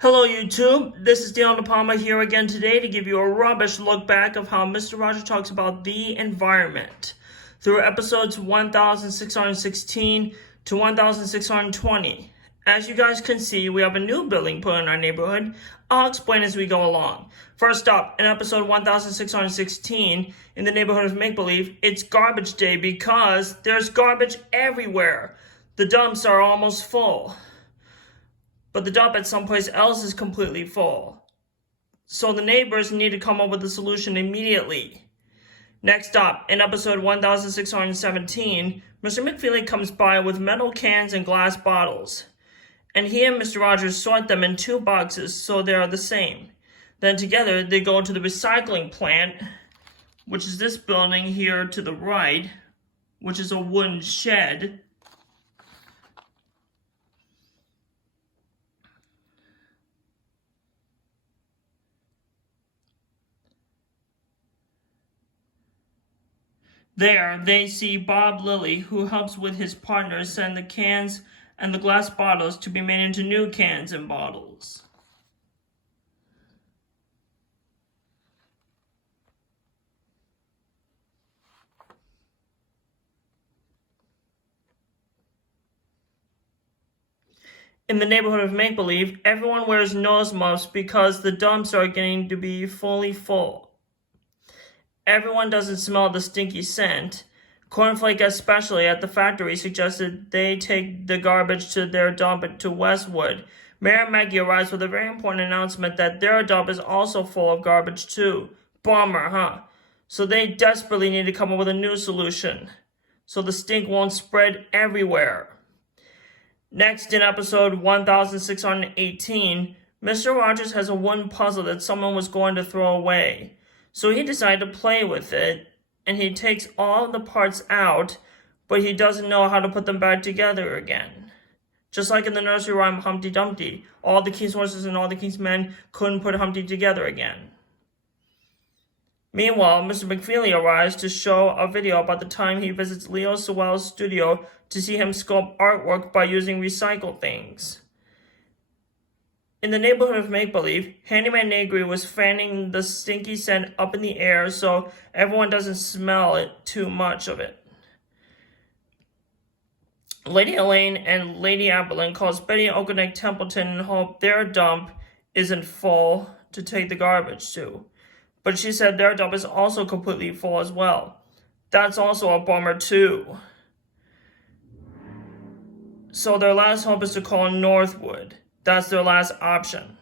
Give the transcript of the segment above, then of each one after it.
Hello YouTube, this is Daniel Palma here again today to give you a rubbish look back of how Mr. Rogers talks about the environment through episodes 1616 to 1620. As you guys can see, we have a new building put in our neighborhood. I'll explain as we go along. First up, in episode 1616, in the neighborhood of Make Believe, it's garbage day because there's garbage everywhere. The dumps are almost full, but the dump at someplace else is completely full. So the neighbors need to come up with a solution immediately. Next up, in episode 1617, Mr. McFeely comes by with metal cans and glass bottles, and he and Mr. Rogers sort them in two boxes so they are the same. Then together they go to the recycling plant, which is this building here to the right, which is a wooden shed. There, they see Bob Lilly, who helps with his partner send the cans and the glass bottles to be made into new cans and bottles. In the neighborhood of Make Believe, everyone wears nose masks because the dumps are getting to be fully full. Everyone doesn't smell the stinky scent. Cornflake, especially at the factory, suggested they take the garbage to their dump to Westwood. Mayor Maggie arrives with a very important announcement that their dump is also full of garbage too. Bummer, huh? So they desperately need to come up with a new solution so the stink won't spread everywhere. Next, in episode 1618, Mr. Rogers has a wooden puzzle that someone was going to throw away. So he decided to play with it, and he takes all the parts out, but he doesn't know how to put them back together again. Just like in the nursery rhyme Humpty Dumpty, all the king's horses and all the king's men couldn't put Humpty together again. Meanwhile, Mr. McFeely arrives to show a video about the time he visits Leo Sewell's studio to see him sculpt artwork by using recycled things. In the neighborhood of Make Believe, Handyman Negri was fanning the stinky scent up in the air so everyone doesn't smell it too much of it. Lady Elaine and Lady Apelin calls Betty and Okonek Templeton and hope their dump isn't full to take the garbage to. But she said their dump is also completely full as well. That's also a bummer too. So their last hope is to call Northwood. That's their last option.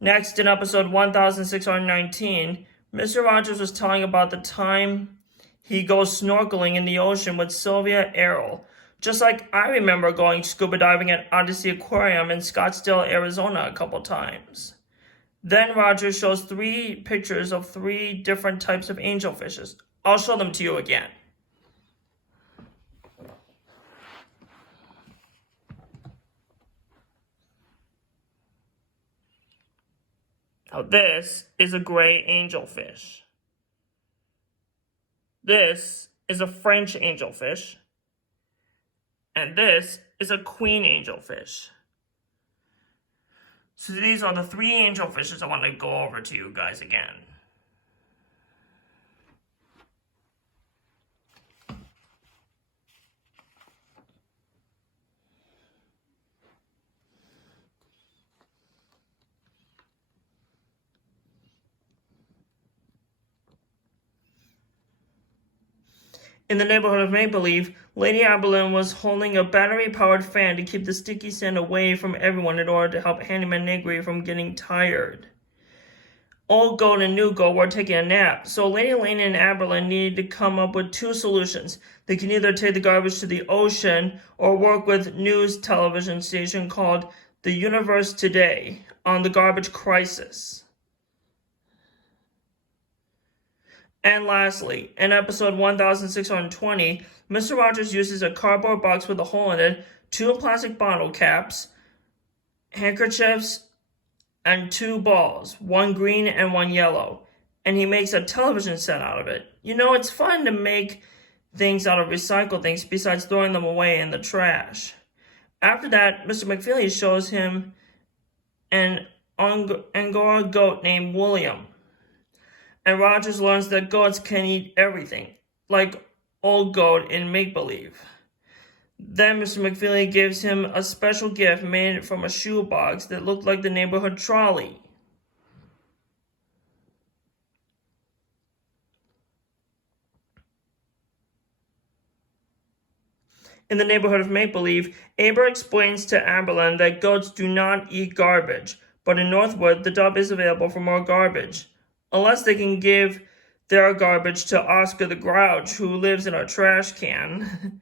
Next, in episode 1619, Mr. Rogers was telling about the time he goes snorkeling in the ocean with Sylvia Errol, just like I remember going scuba diving at Odyssey Aquarium in Scottsdale, Arizona a couple times. Then Rogers shows 3 pictures of 3 different types of angelfishes. I'll show them to you again. Now this is a gray angelfish. This is a French angelfish. And this is a queen angelfish. So these are the 3 angelfishes I want to go over to you guys again. In the neighborhood of Make Believe, Lady Apelin was holding a battery-powered fan to keep the sticky sand away from everyone in order to help Handyman Negri from getting tired. Old Goat and New Goat were taking a nap, so Lady Elaine and Apelin needed to come up with 2 solutions. They can either take the garbage to the ocean or work with news television station called The Universe Today on the garbage crisis. And lastly, in episode 1620, Mr. Rogers uses a cardboard box with a hole in it, 2 plastic bottle caps, handkerchiefs, and 2 balls, 1 green and 1 yellow. And he makes a television set out of it. You know, it's fun to make things out of recycled things besides throwing them away in the trash. After that, Mr. McFeely shows him an Angora goat named William. And Rogers learns that goats can eat everything, like old goat in make-believe. Then Mr. McFeely gives him a special gift made from a shoebox that looked like the neighborhood trolley. In the neighborhood of make-believe, Aber explains to Amberlin that goats do not eat garbage, but in Northwood, the dub is available for more garbage. Unless they can give their garbage to Oscar the Grouch, who lives in a trash can.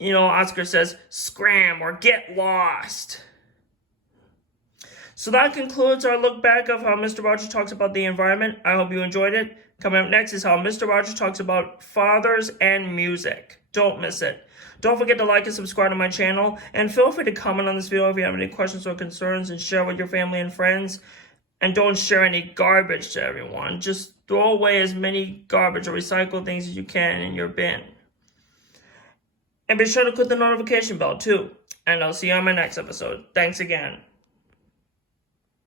Oscar says, "Scram or get lost." So that concludes our look back of how Mr. Rogers talks about the environment. I hope you enjoyed it. Coming up next is how Mr. Rogers talks about fathers and music. Don't miss it. Don't forget to like and subscribe to my channel, and feel free to comment on this video if you have any questions or concerns, and share with your family and friends. And don't share any garbage to everyone. Just throw away as many garbage or recycled things as you can in your bin. And be sure to click the notification bell too. And I'll see you on my next episode. Thanks again.